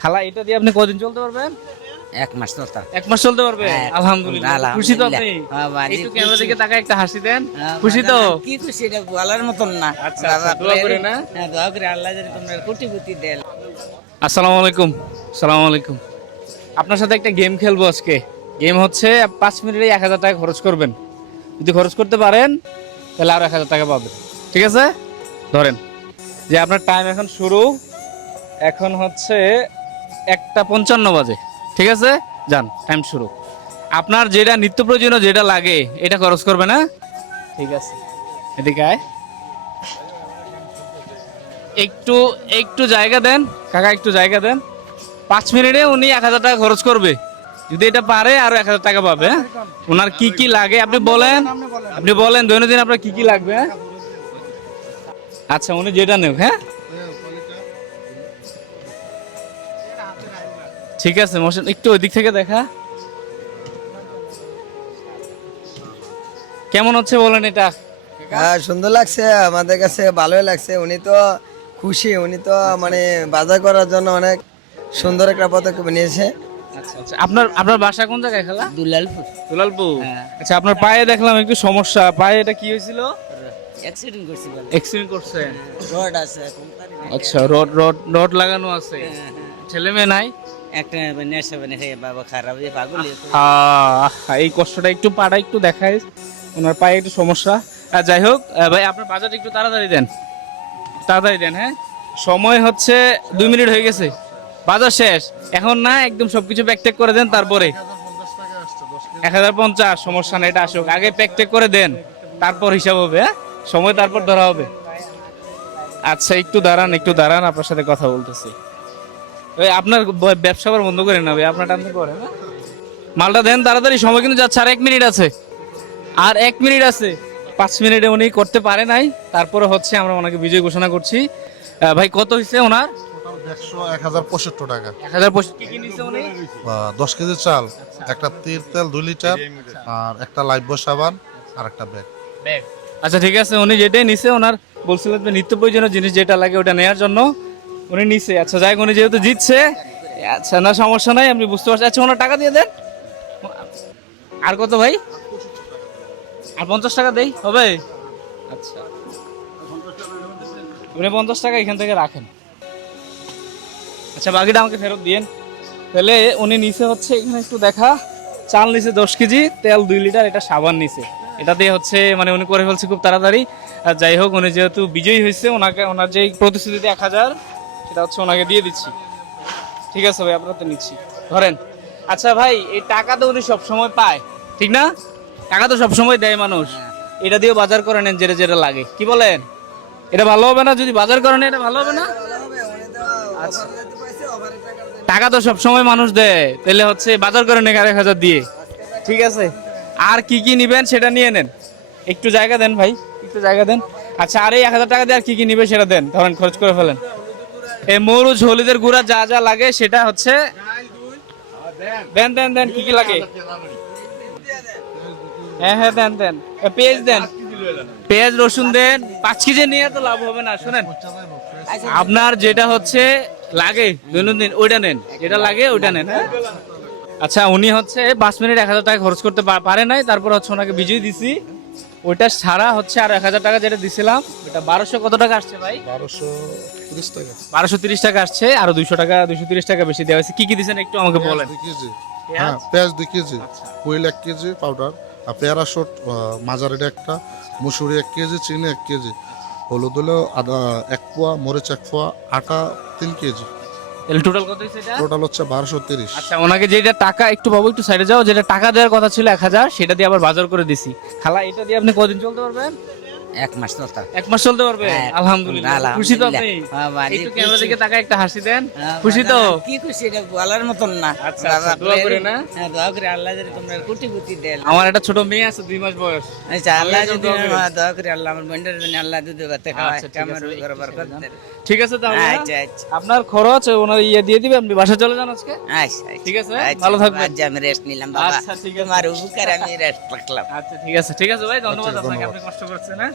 খালা এটা দিয়ে আপনি কদিন চলতে পারবেন? এক মাস চলতাম এক মাস চলতে পারবে? হ্যাঁ, আলহামদুলিল্লাহ। খুশি তো আপনি? হ্যাঁ, একটু ক্যামেরা দিকে তাকায় একটা হাসি দেন। হ্যাঁ, খুশি তো? কি খুশি এটা বলার মতন না। আচ্ছা, আচ্ছা, দোয়া করে না? হ্যাঁ। দোয়া করে আল্লাহ যেন তোমরা কোটি কোটি দেন। আসসালামু আলাইকুম। আসসালামু আলাইকুম। আপনার সাথে একটা গেম খেলব আজকে। গেম হচ্ছে পাঁচ মিনিটে এক হাজার টাকা খরচ করবেন। যদি খরচ করতে পারেন তাহলে আরও এক হাজার টাকা পাবেন। ঠিক আছে? ধরেন যে আপনার টাইম এখন শুরু। এখন হচ্ছে একটা পঞ্চান্ন বাজে। ঠিক আছে? যান টাইম শুরু। আপনার যেটা নিত্য প্রয়োজনীয় যেটা লাগে, এটা খরচ করবে না ঠিক আছে। এদিকে আয়। একটু একটু জায়গা দেন। কাকা, একটু জায়গা দেন। পাঁচ মিনিটে উনি এক হাজার টাকা খরচ করবে। যদি এটা পারে, আরও এক হাজার টাকা পাবে হ্যাঁ? ওনার কি কি লাগে, আপনি বলেন। আপনি বলেন, দৈনন্দিন আপনার কি কি লাগবে হ্যাঁ? আচ্ছা উনি যেটা নেব হ্যাঁ? ঠিক আছে মোশন একটু ওই দিক থেকে দেখা। কেমন হচ্ছে বলেন এটা? হ্যাঁ সুন্দর লাগছে আমাদের কাছে ভালোই লাগছে। উনি তো খুশি উনি তো মানে বাজার করার জন্য অনেক সুন্দর একটা পদক্ষেপ নিয়েছে। আচ্ছা আচ্ছা। আপনার আপনার বাসা কোন জায়গায় খেলা? দুলালপুর। দুলালপুর? হ্যাঁ। আচ্ছা আপনার পায়ে দেখলাম একটু সমস্যা। পায়ে এটা কি হয়েছিল? অ্যাক্সিডেন্ট করছি অ্যাক্সিডেন্ট করছে। রড আছে আচ্ছা রড রড রড লাগানো আছে। ছেলে মেয়ে নাই? একটা নেশা বাবা খারাপ পাগল হয়ে এই কষ্টটা একটু পাড়া একটু দেখায় ওনার পায়ে একটু সমস্যা। যাই হোক ভাই, আপনার একটু তাড়াতাড়ি দেন। তাড়াতাড়ি দেন হ্যাঁ? সময় হচ্ছে দুই মিনিট হয়ে গেছে। বাজার শেষ। এখন না, একদম সবকিছু প্যাক টেক করে দেন, তারপরে। এক হাজার পঞ্চাশ, সমস্যা নেই, এটা আসুক। আগে প্যাক টেক করে দেন, তারপর হিসাব হবে হ্যাঁ? সময় তারপর ধরা হবে। আচ্ছা একটু দাঁড়ান একটু দাঁড়ান, আপনার সাথে কথা বলতেছি। ওই আপনার ব্যবসা আবার বন্ধ করেন না ভাই আপনার পরে হ্যাঁ মালটা দেন তাড়াতাড়ি সময় কিন্তু যাচ্ছে আর এক মিনিট আছে। আর এক মিনিট আছে। পাঁচ মিনিটে উনি করতে পারে নাই তারপরে হচ্ছে আমরা ওনাকে বিজয় ঘোষণা করছি। ভাই কত হয়েছে ওনার? দশ কেজি চাল একটা তীর তেল দুই লিটার আর একটা সাবান আর একটা ব্যাগ। আচ্ছা ঠিক আছে উনি যেটাই নিছে ওনার বলছিলেন নিত্য প্রয়োজনীয় জিনিস যেটা লাগে ওটা নেওয়ার জন্য। উনি নিছে। আচ্ছা যাই উনি যেহেতু জিতছে আচ্ছা না, সমস্যা নাই, আপনি বুঝতে পারছেন। আচ্ছা ওনার টাকা দিয়ে দেন। আর কত ভাই? আর পঞ্চাশ টাকা দেই, হবে? আচ্ছা। উনি পঞ্চাশ টাকা এখান থেকে রাখেন। আচ্ছা বাকিটা আমাকে ফেরত দিয়েন। তাহলে উনি নিচে হচ্ছে, এখানে একটু দেখা। চাল নিচে দশ কেজি, তেল দুই লিটার, এটা সাবান নিচে এটা দিয়ে হচ্ছে মানে উনি করে ফেলছে খুব তাড়াতাড়ি। আর যাই হোক, উনি যেহেতু বিজয়ী হয়েছে, ওনাকে, ওনার যে প্রতিশ্রুতিতে এক হাজার সেটা হচ্ছে ওনাকে দিয়ে দিচ্ছি। ঠিক আছে ভাই আপনার তো নিচ্ছি। ধরেন। আচ্ছা ভাই এই টাকা তো উনি সবসময় পায় ঠিক না? টাকা তো সবসময় দেয় মানুষ। এটা দিয়ে বাজার করে নেন যেটা যেটা লাগে। কি বলেন? এটা ভালো হবে না? যদি বাজার করে করেন এটা ভালো হবে না? আচ্ছা। টাকা তো সবসময় মানুষ দেয়। তাহলে হচ্ছে বাজার করে নেন এক হাজার দিয়ে। ঠিক আছে? আর কি কি নিবেন সেটা নিয়ে নেন। একটু জায়গা দেন ভাই একটু জায়গা দেন। আচ্ছা আর এই এক হাজার টাকা দিয়ে আর কি কি নিবে সেটা দেন। ধরেন খরচ করে ফেলেন। এই মরুচ হলুদের গুঁড়া যা যা লাগে সেটা হচ্ছে দেন দেন দেন, কি কি লাগে? হ্যাঁ হ্যাঁ দেন দেন। পেঁয়াজ দেন। পেঁয়াজ, রসুন দেন। পাঁচ কেজি নিয়ে তো লাভ হবে না, শুনেন। আপনার যেটা হচ্ছে লাগে, দৈনন্দিন, ওইটা নেন। যেটা লাগে, ওইটা নেন হ্যাঁ? আচ্ছা উনি হচ্ছে পাঁচ মিনিট এক হাজার টাকা খরচ করতে পারে নাই, তারপর হচ্ছে ওনাকে বিজয় দিছি। ওইটা ছাড়া হচ্ছে আর এক হাজার টাকা যেটা দিছিলাম ওটা বারোশো কত টাকা আসছে ভাই? বারোশো টাকা। বারোশো তিরিশ টাকা আসছে আরও দুইশো টাকা দুইশো তিরিশ টাকা বেশি দেওয়া হয়েছে। কি কি দিচ্ছেন একটু আমাকে বলেন। দুই কেজি। পেঁয়াজ? হ্যাঁ পেঁয়াজ দুই কেজি হুইল এক কেজি পাউডার আর পেয়ারা শট মাজারের একটা মুসুরি এক কেজি চিনি এক কেজি হলুদ হলো আদা এক পোয়া মরিচ এক পোয়া আটা তিন কেজি। তাহলে টোটাল কত হয়েছে এটা? টোটাল হচ্ছে বারোশো তিরিশ। আচ্ছা ওনাকে যেটা টাকা একটু বাবু একটু সাইডে যাও যেটা টাকা দেওয়ার কথা ছিল এক হাজার সেটা দিয়ে আবার বাজার করে দিছি। খালা এটা দিয়ে আপনি কদিন চলতে পারবেন? এক মাস চলতাম এক মাস চলতে পারবে? হ্যাঁ, আলহামদুলিল্লাহ। খুশি তো আপনি? হ্যাঁ, একটু ক্যামেরা দিকে তাকায় একটা হাসি দেন। হ্যাঁ, খুশি তো? কি খুশি এটা বলার মতন না। আচ্ছা, আচ্ছা, দোয়া করে না? হ্যাঁ। দোয়া করে আল্লাহ যেন তোমরা কোটি কোটি দেন। আমার একটা ছোট মেয়ে আছে দুই মাস বয়স। আচ্ছা আল্লাহ দোয়া করে। আল্লাহ আমার জন্য আল্লাহ দুধ ভাতে খাওয়ায় আচ্ছা, ঠিক আছে, করে বরকত ঠিক আছে তাহলে আচ্ছা আচ্ছা। আপনার খরচ ওনার ইয়ে দিয়ে দিবে আপনি বাসা চলে যান আজকে? আচ্ছা আচ্ছা। ঠিক আছে, আচ্ছা, ভালো থাকবেন। আজ আমি রেস্ট নিলাম বাবা। আচ্ছা, ঠিক আছে। তোমার উপকার আমি রেস্ট রাখলাম। আচ্ছা ঠিক আছে ঠিক আছে ভাই ধন্যবাদ আপনাকে আপনি কষ্ট করছেন হ্যাঁ?